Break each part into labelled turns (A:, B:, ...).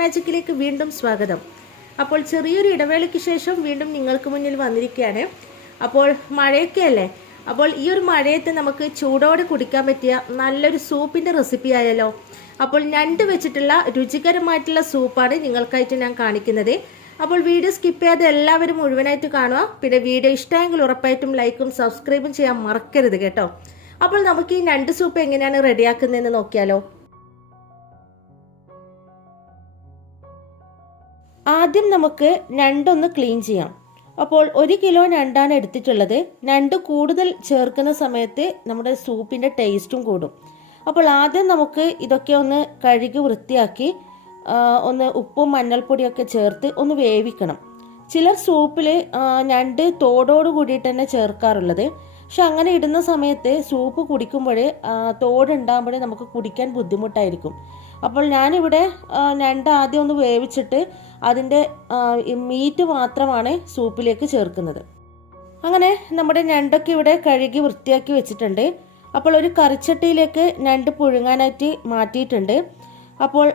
A: മാജിക്കിലേക്ക് വീണ്ടും സ്വാഗതം. അപ്പോൾ ചെറിയൊരു ഇടവേളയ്ക്ക് ശേഷം വീണ്ടും നിങ്ങൾക്ക് മുന്നിൽ വന്നിരിക്കുകയാണ്. അപ്പോൾ മഴയൊക്കെ അല്ലേ അപ്പോൾ ഈ ഒരു മഴയത്ത് നമുക്ക് ചൂടോടെ കുടിക്കാൻ പറ്റിയ നല്ലൊരു സൂപ്പിന്റെ റെസിപ്പി ആയല്ലോ. അപ്പോൾ ഞണ്ട് വെച്ചിട്ടുള്ള രുചികരമായിട്ടുള്ള സൂപ്പാണ് നിങ്ങൾക്കായിട്ട് ഞാൻ കാണിക്കുന്നത്. അപ്പോൾ വീഡിയോ സ്കിപ്പ് ചെയ്യാതെ എല്ലാവരും മുഴുവനായിട്ട് കാണുക. പിന്നെ വീഡിയോ ഇഷ്ടമെങ്കിൽ ഉറപ്പായിട്ടും ലൈക്കും സബ്സ്ക്രൈബും ചെയ്യാൻ മറക്കരുത് കേട്ടോ. അപ്പോൾ നമുക്ക് ഈ ഞണ്ട് സൂപ്പ് എങ്ങനെയാണ് റെഡിയാക്കുന്നതെന്ന് നോക്കിയാലോ. ആദ്യം നമുക്ക് ഞണ്ടൊന്ന് ക്ലീൻ ചെയ്യാം. അപ്പോൾ ഒരു കിലോ ഞണ്ടാണ് എടുത്തിട്ടുള്ളത്. ഞണ്ട് കൂടുതൽ ചേർക്കുന്ന സമയത്ത് നമ്മുടെ സൂപ്പിന്റെ ടേസ്റ്റും കൂടും. അപ്പോൾ ആദ്യം നമുക്ക് ഇതൊക്കെ ഒന്ന് കഴുകി വൃത്തിയാക്കി ഒന്ന് ഉപ്പും മഞ്ഞൾപ്പൊടിയൊക്കെ ചേർത്ത് ഒന്ന് വേവിക്കണം. ചിലർ സൂപ്പിൽ ഞണ്ട് തോടോട് കൂടിയിട്ട് തന്നെ ചേർക്കാറുള്ളത്. പക്ഷെ അങ്ങനെ ഇടുന്ന സമയത്ത് സൂപ്പ് കുടിക്കുമ്പോൾ തോടുണ്ടാകുമ്പോഴേ നമുക്ക് കുടിക്കാൻ ബുദ്ധിമുട്ടായിരിക്കും. അപ്പോൾ ഞാനിവിടെ ഞണ്ട് ആദ്യം ഒന്ന് വേവിച്ചിട്ട് അതിന്റെ മീറ്റ് മാത്രമാണ് സൂപ്പിലേക്ക് ചേർക്കുന്നത്. അങ്ങനെ നമ്മുടെ ഞണ്ടൊക്കെ ഇവിടെ കഴുകി വൃത്തിയാക്കി വെച്ചിട്ടുണ്ട്. അപ്പോൾ ഒരു കറിച്ചട്ടിയിലേക്ക് ഞണ്ട് പുഴുങ്ങാനായിട്ട് മാറ്റിയിട്ടുണ്ട്. അപ്പോൾ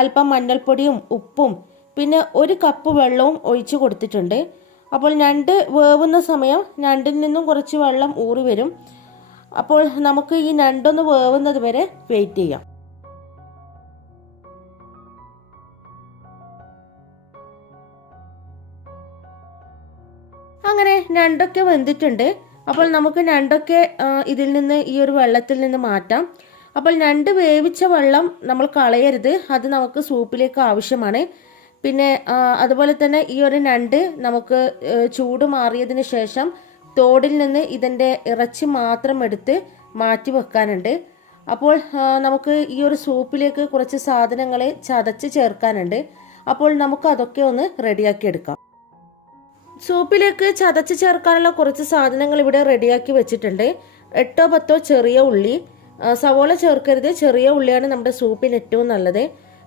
A: അല്പം മഞ്ഞൾപ്പൊടിയും ഉപ്പും പിന്നെ ഒരു കപ്പ് വെള്ളവും ഒഴിച്ചു കൊടുത്തിട്ടുണ്ട്. അപ്പോൾ ഞണ്ട് വേവുന്ന സമയം ഞണ്ടിൽ നിന്നും കുറച്ച് വെള്ളം ഊറി വരും. അപ്പോൾ നമുക്ക് ഈ ഞണ്ടൊന്ന് വേവുന്നത് വരെ വെയിറ്റ് ചെയ്യാം. അങ്ങനെ ഞണ്ടൊക്കെ വെന്തിട്ടുണ്ട്. അപ്പോൾ നമുക്ക് ഞണ്ടൊക്കെ ഇതിൽ നിന്ന് ഈ ഒരു വെള്ളത്തിൽ നിന്ന് മാറ്റാം. അപ്പോൾ ഞണ്ട് വേവിച്ച വെള്ളം നമ്മൾ കളയരുത്. അത് നമുക്ക് സൂപ്പിലേക്ക് ആവശ്യമാണ്. പിന്നെ അതുപോലെ തന്നെ ഈ ഒരു ഞണ്ട് നമുക്ക് ചൂട് മാറിയതിന് ശേഷം തോടിൽ നിന്ന് ഇതിന്റെ ഇറച്ചി മാത്രം എടുത്ത് മാറ്റി വെക്കാനുണ്ട്. അപ്പോൾ നമുക്ക് ഈ ഒരു സൂപ്പിലേക്ക് കുറച്ച് സാധനങ്ങൾ ചതച്ച് ചേർക്കാനുണ്ട്. അപ്പോൾ നമുക്ക് അതൊക്കെ ഒന്ന് റെഡിയാക്കി എടുക്കാം. സൂപ്പിലേക്ക് ചതച്ച് ചേർക്കാനുള്ള കുറച്ച് സാധനങ്ങൾ ഇവിടെ റെഡിയാക്കി വെച്ചിട്ടുണ്ട്. എട്ടോ പത്തോ ചെറിയ ഉള്ളി. സവോള ചേർക്കരുത്. ചെറിയ ഉള്ളിയാണ് നമ്മുടെ സൂപ്പിന് ഏറ്റവും നല്ലത്.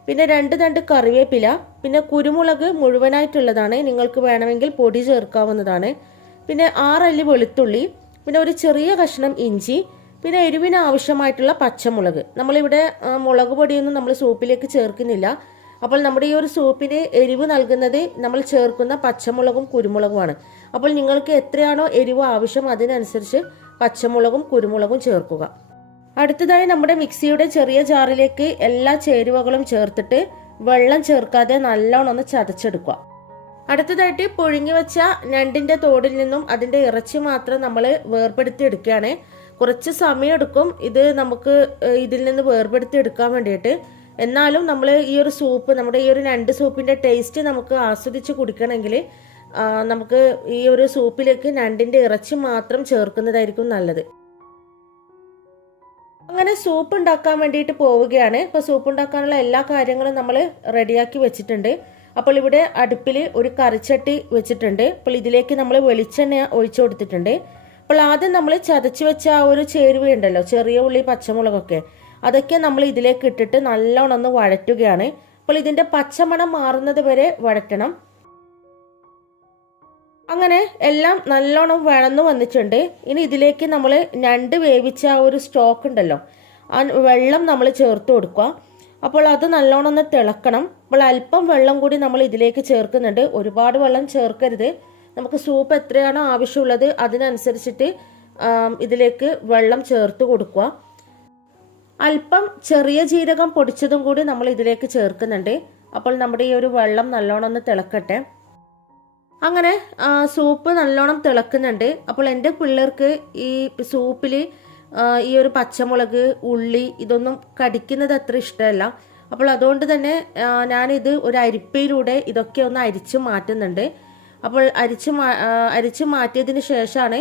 A: പിന്നെ രണ്ട് രണ്ട് കറിവേപ്പില. പിന്നെ കുരുമുളക് മുഴുവനായിട്ടുള്ളതാണ്. നിങ്ങൾക്ക് വേണമെങ്കിൽ പൊടി ചേർക്കാവുന്നതാണ്. പിന്നെ ആറല്ലി വെളുത്തുള്ളി. പിന്നെ ഒരു ചെറിയ കഷ്ണം ഇഞ്ചി. പിന്നെ എരിവിന് ആവശ്യമായിട്ടുള്ള പച്ചമുളക്. നമ്മളിവിടെ മുളക് പൊടിയൊന്നും നമ്മൾ സൂപ്പിലേക്ക് ചേർക്കുന്നില്ല. അപ്പോൾ നമ്മുടെ ഈ ഒരു സൂപ്പിന് എരിവ് നൽകുന്നത് നമ്മൾ ചേർക്കുന്ന പച്ചമുളകും കുരുമുളകുമാണ്. അപ്പോൾ നിങ്ങൾക്ക് എത്രയാണോ എരിവ് ആവശ്യം അതിനനുസരിച്ച് പച്ചമുളകും കുരുമുളകും ചേർക്കുക. അടുത്തതായി നമ്മുടെ മിക്സിയുടെ ചെറിയ ജാറിലേക്ക് എല്ലാ ചേരുവകളും ചേർത്തിട്ട് വെള്ളം ചേർക്കാതെ നല്ലോണം ഒന്ന് ചതച്ചെടുക്കുക. അടുത്തതായിട്ട് പുഴുങ്ങി വെച്ച ഞണ്ടിന്റെ തോടിൽ നിന്നും അതിന്റെ ഇറച്ചി മാത്രം നമ്മൾ വേർപെടുത്തി എടുക്കുകയാണ് കുറച്ച് സമയമെടുക്കും. ഇത് നമുക്ക് ഇതിൽ നിന്ന് വേർപെടുത്തി എടുക്കാൻ വേണ്ടിയിട്ട് എന്നാലും നമ്മൾ ഈ ഒരു സൂപ്പ് നമ്മുടെ ഈ ഒരു രണ്ട് സൂപ്പിന്റെ ടേസ്റ്റ് നമുക്ക് ആസ്വദിച്ച് കുടിക്കണമെങ്കിൽ നമുക്ക് ഈ ഒരു സൂപ്പിലേക്ക് ഞണ്ടിന്റെ ഇറച്ചി മാത്രം ചേർക്കുന്നതായിരിക്കും നല്ലത്. അങ്ങനെ സൂപ്പ് ഉണ്ടാക്കാൻ വേണ്ടിയിട്ട് പോവുകയാണ്. ഇപ്പോൾ സൂപ്പ് ഉണ്ടാക്കാനുള്ള എല്ലാ കാര്യങ്ങളും നമ്മൾ റെഡിയാക്കി വെച്ചിട്ടുണ്ട്. അപ്പോൾ ഇവിടെ അടുപ്പിൽ ഒരു കറിച്ചട്ടി വെച്ചിട്ടുണ്ട്. അപ്പോൾ ഇതിലേക്ക് നമ്മൾ വെളിച്ചെണ്ണ ഒഴിച്ചു കൊടുത്തിട്ടുണ്ട്. അപ്പോൾ ആദ്യം നമ്മൾ ചതച്ച് വെച്ച ആ ഒരു ചേരുവ ഉണ്ടല്ലോ ചെറിയ ഉള്ളി പച്ചമുളകൊക്കെ. അതൊക്കെ നമ്മൾ ഇതിലേക്ക് ഇട്ടിട്ട് നല്ലോണം ഒന്ന് വഴറ്റുകയാണ്. അപ്പോൾ ഇതിന്റെ പച്ചമണം മാറുന്നത് വരെ വഴറ്റണം. അങ്ങനെ എല്ലാം നല്ലോണം വിളന്ന് വന്നിട്ടുണ്ട്. ഇനി ഇതിലേക്ക് നമ്മൾ ഞണ്ട് വേവിച്ച ആ ഒരു സ്റ്റോക്ക് ഉണ്ടല്ലോ ആ വെള്ളം നമ്മൾ ചേർത്ത് കൊടുക്കുക. അപ്പോൾ അത് നല്ലോണം ഒന്ന് തിളക്കണം. അപ്പോൾ അല്പം വെള്ളം കൂടി നമ്മൾ ഇതിലേക്ക് ചേർക്കുന്നുണ്ട്. ഒരുപാട് വെള്ളം ചേർക്കരുത്. നമുക്ക് സൂപ്പ് എത്രയാണോ ആവശ്യമുള്ളത് അതിനനുസരിച്ചിട്ട് ഇതിലേക്ക് വെള്ളം ചേർത്ത് കൊടുക്കുക. അല്പം ചെറിയ ജീരകം പൊടിച്ചതും കൂടി നമ്മൾ ഇതിലേക്ക് ചേർക്കുന്നുണ്ട്. അപ്പോൾ നമ്മുടെ ഈ ഒരു വെള്ളം നല്ലോണം ഒന്ന് തിളക്കട്ടെ. അങ്ങനെ സൂപ്പ് നല്ലോണം തിളക്കുന്നുണ്ട്. അപ്പോൾ എന്റെ പിള്ളേർക്ക് ഈ സൂപ്പിൽ ഈ ഒരു പച്ചമുളക് ഉള്ളി ഇതൊന്നും കടിക്കുന്നത് അത്ര ഇഷ്ടമല്ല. അപ്പോൾ അതുകൊണ്ട് തന്നെ ഞാനിത് ഒരു അരിപ്പയിലൂടെ ഇതൊക്കെ ഒന്ന് അരിച്ച് മാറ്റുന്നുണ്ട്. അപ്പോൾ അരിച്ച് മാ അരിച്ച് മാറ്റിയതിന് ശേഷമാണ്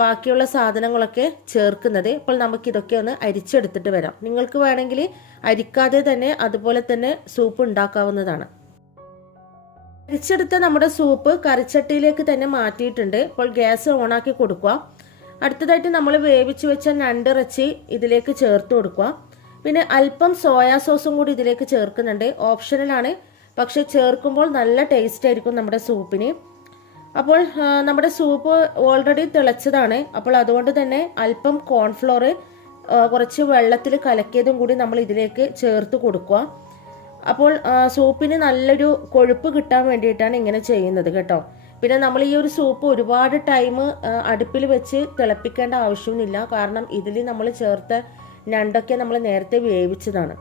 A: ബാക്കിയുള്ള സാധനങ്ങളൊക്കെ ചേർക്കുന്നത്. അപ്പോൾ നമുക്കിതൊക്കെ ഒന്ന് അരിച്ചെടുത്തിട്ട് വരാം. നിങ്ങൾക്ക് വേണമെങ്കിൽ അരിക്കാതെ തന്നെ അതുപോലെ തന്നെ സൂപ്പ് ഉണ്ടാക്കാവുന്നതാണ്. അരിച്ചെടുത്ത നമ്മുടെ സൂപ്പ് കറിച്ചട്ടിയിലേക്ക് തന്നെ മാറ്റിയിട്ടുണ്ട്. അപ്പോൾ ഗ്യാസ് ഓണാക്കി കൊടുക്കുക. അടുത്തതായിട്ട് നമ്മൾ വേവിച്ച് വെച്ച ഞണ്ടിറച്ചി ഇതിലേക്ക് ചേർത്ത് കൊടുക്കുക. പിന്നെ അല്പം സോയാ സോസും കൂടി ഇതിലേക്ക് ചേർക്കുന്നുണ്ട്. ഓപ്ഷണലാണ് പക്ഷെ ചേർക്കുമ്പോൾ നല്ല ടേസ്റ്റ് ആയിരിക്കും നമ്മുടെ സൂപ്പിന്. അപ്പോൾ നമ്മുടെ സൂപ്പ് ഓൾറെഡി തിളച്ചതാണ്. അപ്പോൾ അതുകൊണ്ട് തന്നെ അല്പം കോൺഫ്ലോർ കുറച്ച് വെള്ളത്തിൽ കലക്കിയതും കൂടി നമ്മൾ ഇതിലേക്ക് ചേർത്ത് കൊടുക്കുക. അപ്പോൾ സൂപ്പിന് നല്ലൊരു കൊഴുപ്പ് കിട്ടാൻ വേണ്ടിയിട്ടാണ് ഇങ്ങനെ ചെയ്യുന്നത് കേട്ടോ. പിന്നെ നമ്മൾ ഈ ഒരു സൂപ്പ് ഒരുപാട് ടൈം അടുപ്പിൽ വെച്ച് തിളപ്പിക്കേണ്ട ആവശ്യമൊന്നുമില്ല. കാരണം ഇതിൽ നമ്മൾ ചേർത്ത ഞണ്ടൊക്കെ നമ്മൾ നേരത്തെ വേവിച്ചതാണ്.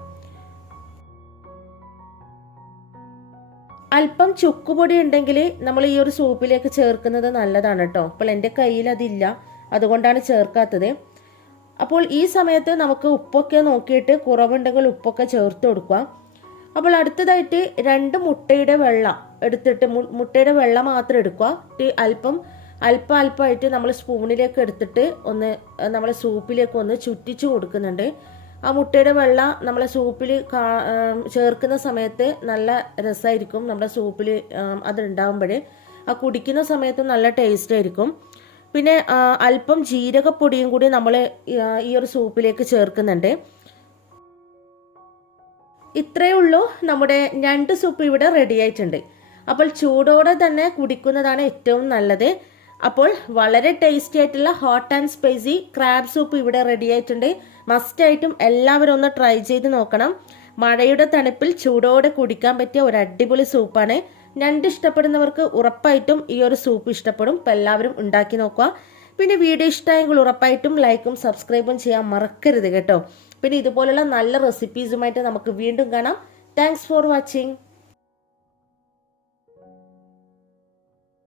A: അല്പം ചുക്കുപൊടി ഉണ്ടെങ്കിൽ നമ്മൾ ഈ ഒരു സൂപ്പിലേക്ക് ചേർക്കുന്നത് നല്ലതാണ് കേട്ടോ. അപ്പോൾ എന്റെ കയ്യിൽ അതില്ല. അതുകൊണ്ടാണ് ചേർക്കാത്തത്. അപ്പോൾ ഈ സമയത്ത് നമുക്ക് ഉപ്പൊക്കെ നോക്കിയിട്ട് കുറവുണ്ടെങ്കിൽ ഉപ്പൊക്കെ ചേർത്ത് കൊടുക്കുക. അപ്പോൾ അടുത്തതായിട്ട് രണ്ട് മുട്ടയുടെ വെള്ളം എടുത്തിട്ട് മുട്ടയുടെ വെള്ളം മാത്രം എടുക്കുക. അല്പം അല്പം അല്പമായിട്ട് നമ്മൾ സ്പൂണിലേക്ക് എടുത്തിട്ട് ഒന്ന് നമ്മൾ സൂപ്പിലേക്ക് ഒന്ന് ചുറ്റിച്ചു കൊടുക്കുന്നുണ്ട്. ആ മുട്ടയുടെ വെള്ള നമ്മളെ സൂപ്പിൽ ചേർക്കുന്ന സമയത്ത് നല്ല രസമായിരിക്കും നമ്മുടെ സൂപ്പിൽ അത് ഉണ്ടാകുമ്പോൾ ആ കുടിക്കുന്ന സമയത്ത് നല്ല ടേസ്റ്റ് ആയിരിക്കും. പിന്നെ അല്പം ജീരകപ്പൊടിയും കൂടി നമ്മൾ ഈ ഒരു സൂപ്പിലേക്ക് ചേർക്കുന്നുണ്ട്. ഇത്രയേ ഉള്ളൂ നമ്മുടെ ഞണ്ട് സൂപ്പ് ഇവിടെ റെഡി ആയിട്ടുണ്ട്. അപ്പോൾ ചൂടോടെ തന്നെ കുടിക്കുന്നതാണ് ഏറ്റവും നല്ലത്. അപ്പോൾ വളരെ ടേസ്റ്റി ആയിട്ടുള്ള hot and spicy crab soup ഇവിടെ റെഡി ആയിട്ടുണ്ട്. മസ്റ്റായിട്ടും എല്ലാവരും ഒന്ന് ട്രൈ ചെയ്ത് നോക്കണം. മഴയുടെ തണുപ്പിൽ ചൂടോടെ കുടിക്കാൻ പറ്റിയ ഒരു അടിപൊളി സൂപ്പാണ് ഞണ്ട് ഇഷ്ടപ്പെടുന്നവർക്ക് ഉറപ്പായിട്ടും ഈ ഒരു സൂപ്പ് ഇഷ്ടപ്പെടും. അപ്പോൾ എല്ലാവരും ഉണ്ടാക്കി നോക്കുക. പിന്നെ വീഡിയോ ഇഷ്ടമായെങ്കിൽ ഉറപ്പായിട്ടും ലൈക്കും സബ്സ്ക്രൈബും ചെയ്യാൻ മറക്കരുത് കേട്ടോ. പിന്നെ ഇതുപോലുള്ള നല്ല റെസിപ്പീസുമായിട്ട് നമുക്ക് വീണ്ടും കാണാം. Thanks for watching